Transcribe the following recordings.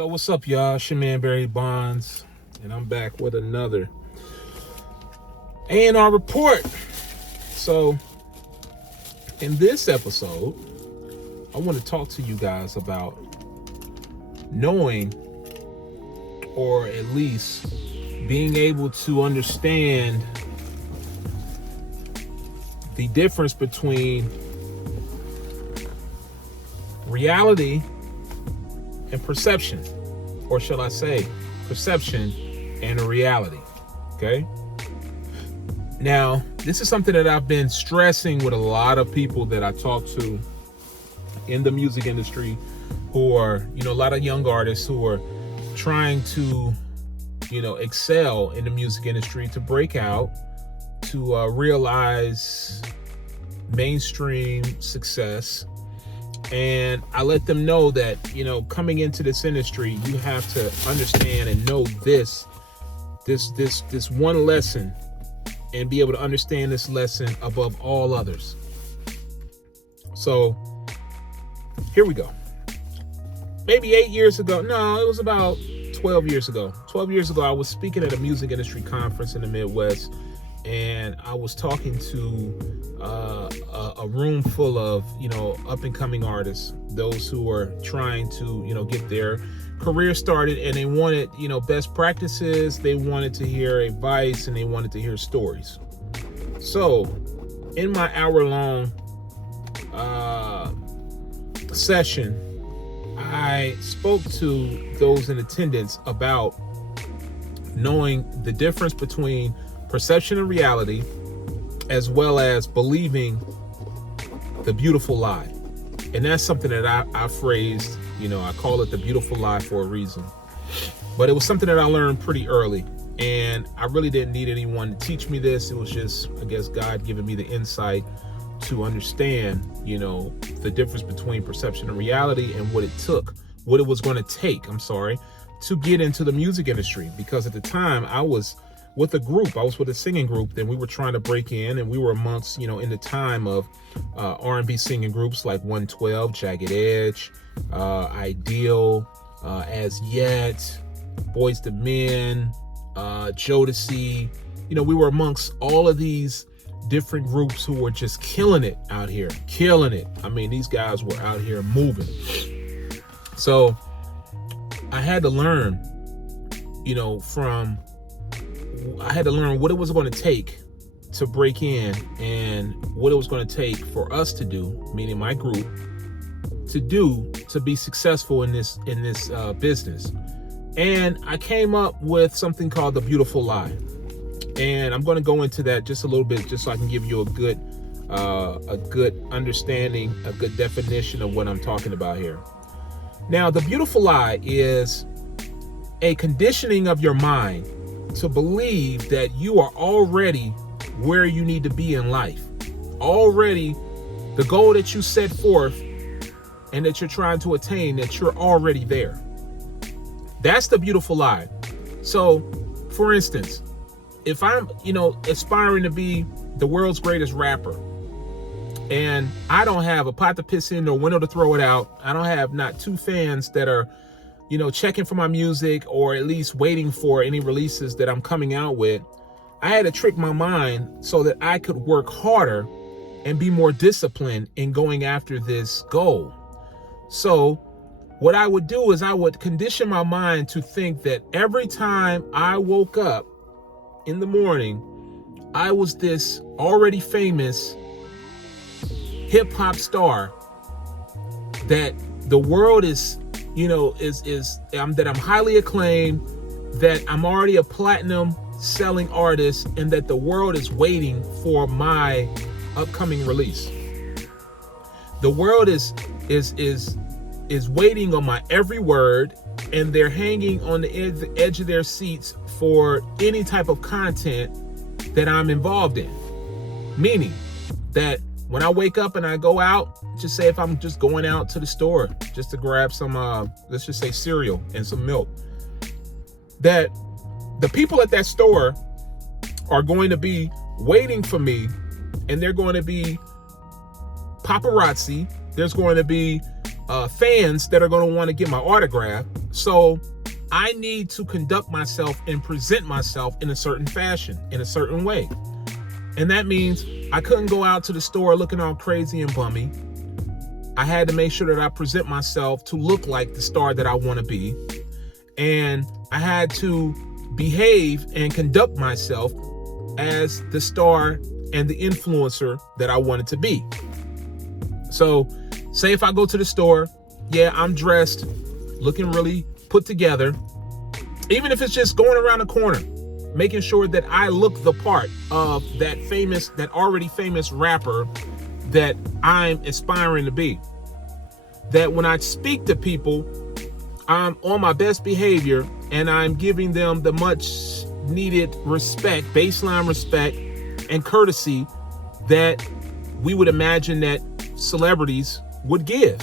So what's up, y'all? It's your man BBondz, and I'm back with another RReport. So in this episode, I want to talk to you guys about knowing, or at least being able to understand the difference between reality and perception, or shall I say perception and a reality. Okay, now this is something that I've been stressing with a lot of people that I talk to in the music industry, who are, a lot of young artists who are trying to, excel in the music industry, to break out, to realize mainstream success. And I let them know that, coming into this industry, you have to understand and know this one lesson, and be able to understand this lesson above all others. So here we go. Maybe 8 years ago, no, it was about 12 years ago. 12 years ago, I was speaking at a music industry conference in the Midwest, and I was talking to a room full of, up and coming artists, those who are trying to, get their career started, and they wanted, best practices, they wanted to hear advice, and they wanted to hear stories. So in my hour-long session, I spoke to those in attendance about knowing the difference between perception and reality, as well as believing the beautiful lie. And that's something that I phrased, I call it the beautiful lie for a reason. But it was something that I learned pretty early, and I really didn't need anyone to teach me this. It was just, I guess, God giving me the insight to understand, the difference between perception and reality, and what it was going to take, to get into the music industry. Because at the time I was with a singing group, and we were trying to break in, and we were amongst, in the time of R&B singing groups like 112, Jagged Edge, Ideal, As Yet, Boyz II Men, Jodeci. We were amongst all of these different groups who were just killing it out here, killing it. I mean, these guys were out here moving. So I had to learn, I had to learn what it was going to take to break in, and what it was going to take for us to do, meaning my group, to be successful in this business. And I came up with something called the beautiful lie. And I'm going to go into that just a little bit, just so I can give you a good understanding, a good definition of what I'm talking about here. Now, the beautiful lie is a conditioning of your mind to believe that you are already where you need to be in life. Already, the goal that you set forth and that you're trying to attain, that you're already there. That's the beautiful lie. So, for instance, if I'm, aspiring to be the world's greatest rapper, and I don't have a pot to piss in or window to throw it out, I don't have not two fans that are, checking for my music, or at least waiting for any releases that I'm coming out with, I had to trick my mind so that I could work harder and be more disciplined in going after this goal. So what I would do is I would condition my mind to think that every time I woke up in the morning, I was this already famous hip hop star, that the world is, that I'm highly acclaimed, that I'm already a platinum selling artist, and that the world is waiting for my upcoming release. The world is waiting on my every word, and they're hanging on the edge of their seats for any type of content that I'm involved in. Meaning that when I wake up and I go out, just say if I'm just going out to the store just to grab some, let's just say cereal and some milk, that the people at that store are going to be waiting for me, and they're going to be paparazzi. There's going to be fans that are going to want to get my autograph. So I need to conduct myself and present myself in a certain fashion, in a certain way. And that means I couldn't go out to the store looking all crazy and bummy. I had to make sure that I present myself to look like the star that I want to be. And I had to behave and conduct myself as the star and the influencer that I wanted to be. So say if I go to the store, yeah, I'm dressed, looking really put together. Even if it's just going around the corner, making sure that I look the part of that already famous rapper that I'm aspiring to be. That when I speak to people, I'm on my best behavior and I'm giving them the much needed respect, baseline respect and courtesy that we would imagine that celebrities would give.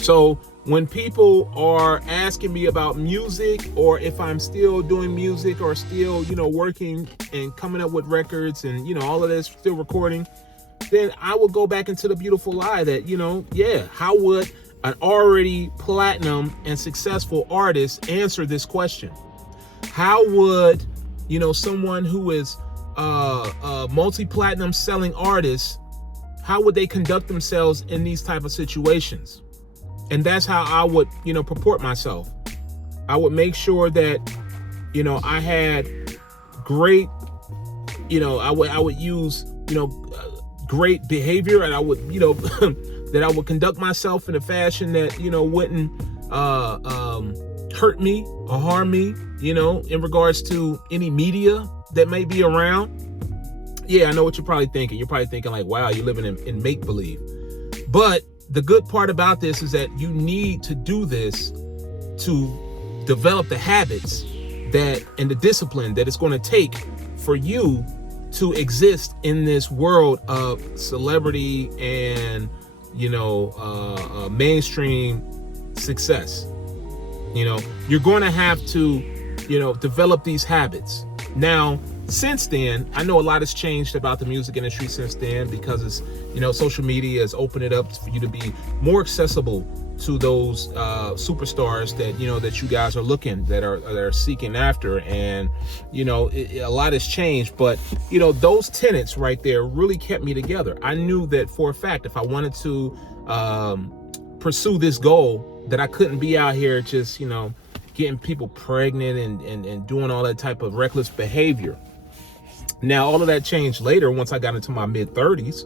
So when people are asking me about music, or if I'm still doing music or still, working and coming up with records and, all of this, still recording, then I will go back into the beautiful lie that, how would an already platinum and successful artist answer this question? How would, someone who is a multi-platinum selling artist, how would they conduct themselves in these type of situations? And that's how I would, purport myself. I would make sure that, I had great, I would use, great behavior, and I would, that I would conduct myself in a fashion that, wouldn't hurt me or harm me, in regards to any media that may be around. Yeah, I know what you're probably thinking. You're probably thinking like, wow, you're living in make-believe. But the good part about this is that you need to do this to develop the habits and the discipline that it's going to take for you to exist in this world of celebrity and, mainstream success. You're going to have to, develop these habits. Now, since then, I know a lot has changed about the music industry since then, because it's, social media has opened it up for you to be more accessible to those superstars that you guys are that are seeking after. And, a lot has changed, but, those tenets right there really kept me together. I knew that for a fact, if I wanted to pursue this goal, that I couldn't be out here just, getting people pregnant and doing all that type of reckless behavior. Now, all of that changed later once I got into my mid-30s.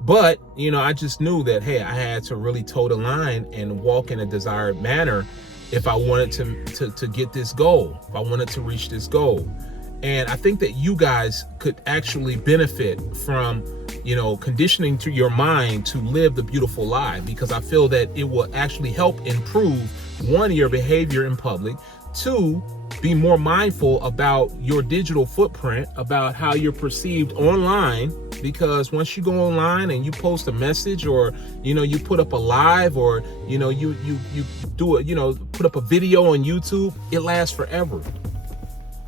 But, I just knew that, hey, I had to really toe the line and walk in a desired manner if I wanted to get this goal, if I wanted to reach this goal. And I think that you guys could actually benefit from, conditioning to your mind to live the beautiful lie, because I feel that it will actually help improve, one, your behavior in public, two, be more mindful about your digital footprint, about how you're perceived online. Because once you go online and you post a message, or you put up a live, or you do it, put up a video on YouTube, it lasts forever.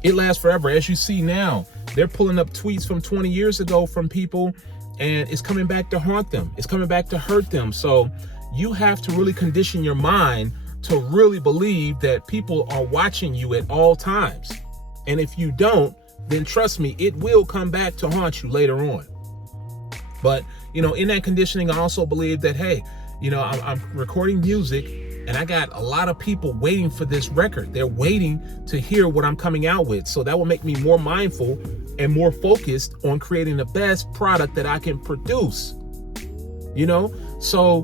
It lasts forever. As you see now, they're pulling up tweets from 20 years ago from people, and it's coming back to haunt them. It's coming back to hurt them. So you have to really condition your mind to really believe that people are watching you at all times. And if you don't, then trust me, it will come back to haunt you later on. But, in that conditioning, I also believe that, hey, I'm recording music, and I got a lot of people waiting for this record. They're waiting to hear what I'm coming out with. So that will make me more mindful and more focused on creating the best product that I can produce. So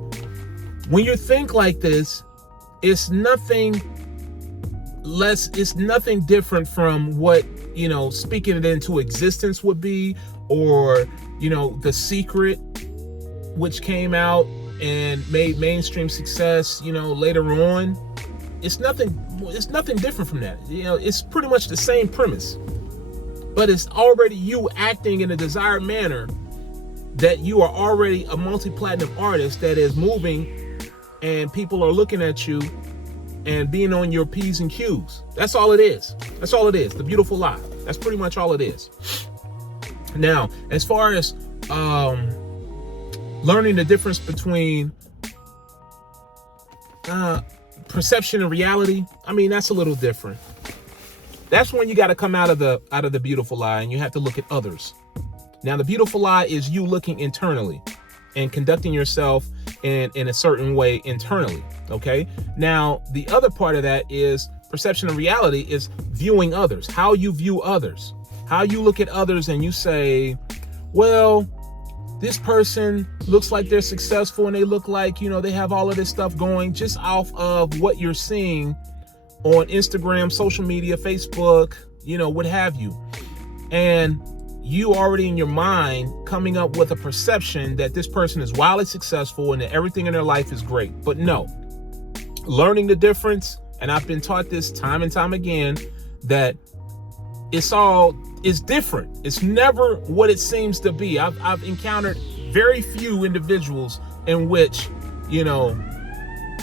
when you think like this, it's nothing different from what, speaking it into existence would be, or, The Secret, which came out and made mainstream success, later on. It's nothing different from that. It's pretty much the same premise, but it's already you acting in a desired manner, that you are already a multi-platinum artist that is moving, and people are looking at you and being on your P's and Q's. That's all it is. That's all it is. The beautiful lie. That's pretty much all it is. Now, as far as learning the difference between perception and reality, I mean, that's a little different. That's when you got to come out of the beautiful lie, and you have to look at others. Now, the beautiful lie is you looking internally and conducting yourself in a certain way internally. Okay. Now, the other part of that is perception and reality is viewing others, how you view others, how you look at others and you say, well, this person looks like they're successful and they look like, they have all of this stuff going just off of what you're seeing on Instagram, social media, Facebook, what have you. And you already in your mind coming up with a perception that this person is wildly successful and that everything in their life is great. But no, learning the difference, and I've been taught this time and time again, that it's different. It's never what it seems to be. I've encountered very few individuals in which,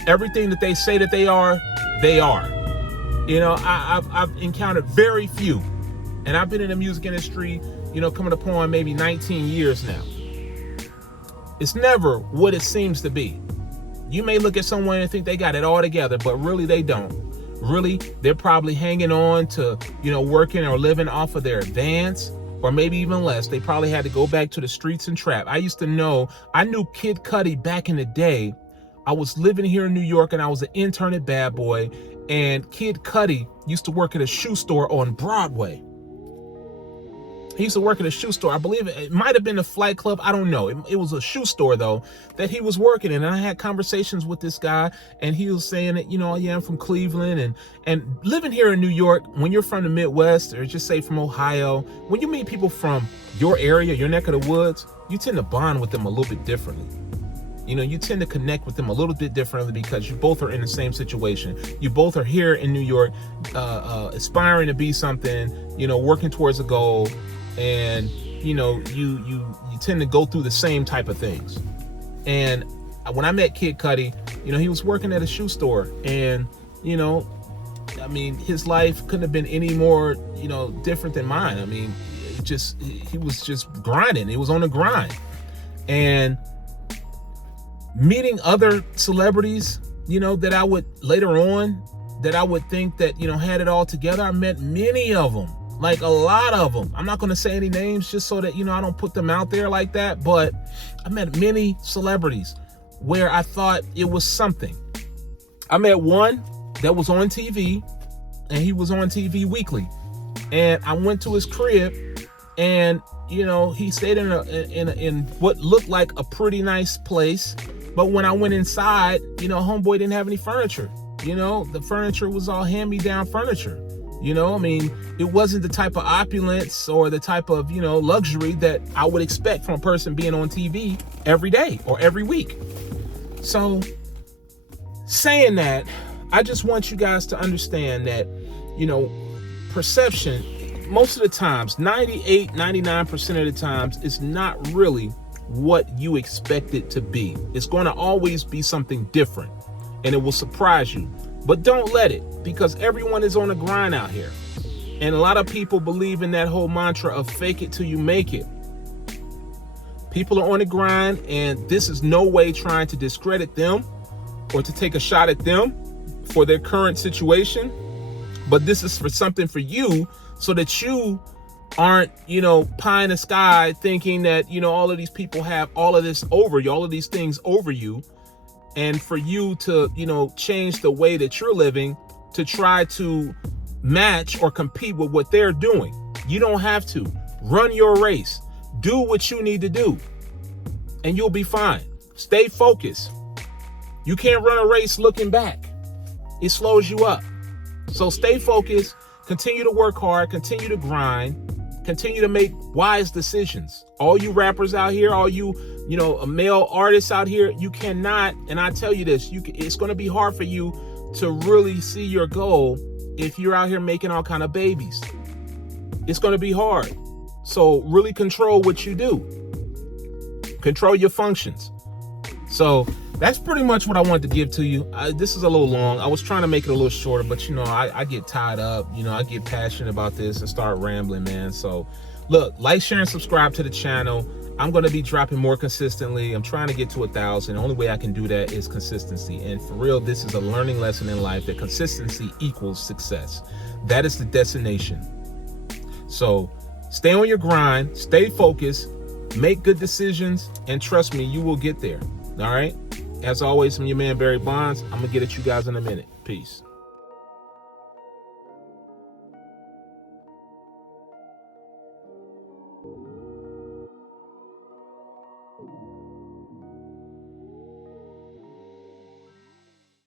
everything that they say that they are, they are. I've encountered very few, and I've been in the music industry, coming upon maybe 19 years now. It's never what it seems to be. You may look at someone and think they got it all together, but really they don't. Really, they're probably hanging on to, working or living off of their advance, or maybe even less. They probably had to go back to the streets and trap. I knew Kid Cudi back in the day. I was living here in New York and I was an intern at Bad Boy, and Kid Cudi used to work at a shoe store on Broadway. He used to work at a shoe store. I believe it might have been a Flight Club. I don't know. It was a shoe store, though, that he was working in. And I had conversations with this guy, and he was saying that, I'm from Cleveland. And living here in New York, when you're from the Midwest, or just say from Ohio, when you meet people from your area, your neck of the woods, you tend to bond with them a little bit differently. You tend to connect with them a little bit differently because you both are in the same situation. You both are here in New York, aspiring to be something, working towards a goal. And you tend to go through the same type of things. And when I met Kid Cudi, he was working at a shoe store, and his life couldn't have been any more different than mine. He was just grinding. He was on the grind. And meeting other celebrities that I would later on that I would think that had it all together, I met many of them. Like a lot of them. I'm not going to say any names just so that, I don't put them out there like that. But I met many celebrities where I thought it was something. I met one that was on TV, and he was on TV weekly. And I went to his crib, and, he stayed in what looked like a pretty nice place. But when I went inside, homeboy didn't have any furniture. The furniture was all hand-me-down furniture. It wasn't the type of opulence or the type of, luxury that I would expect from a person being on TV every day or every week. So saying that, I just want you guys to understand that, perception, most of the times, 99% of the times, is not really what you expect it to be. It's going to always be something different, and it will surprise you. But don't let it, because everyone is on a grind out here. And a lot of people believe in that whole mantra of fake it till you make it. People are on a grind, and this is no way trying to discredit them or to take a shot at them for their current situation. But this is for something for you, so that you aren't, pie in the sky thinking that, all of these people have all of this over you, all of these things over you. And for you to, change the way that you're living to try to match or compete with what they're doing. You don't have to. Run your race. Do what you need to do, and you'll be fine. Stay focused. You can't run a race looking back. It slows you up. So stay focused. Continue to work hard. Continue to grind. Continue to make wise decisions. All you rappers out here, all you, male artists out here, you cannot, and I tell you this, it's going to be hard for you to really see your goal if you're out here making all kind of babies. It's going to be hard. So really control what you do. Control your functions. So that's pretty much what I wanted to give to you. This is a little long. I was trying to make it a little shorter, but I get tied up. I get passionate about this and start rambling, man. So look, like, share, and subscribe to the channel. I'm going to be dropping more consistently. I'm trying to get to 1,000. The only way I can do that is consistency. And for real, this is a learning lesson in life that consistency equals success. That is the destination. So stay on your grind, stay focused, make good decisions, and trust me, you will get there. All right. As always, I'm your man, BBondz. I'm going to get at you guys in a minute. Peace.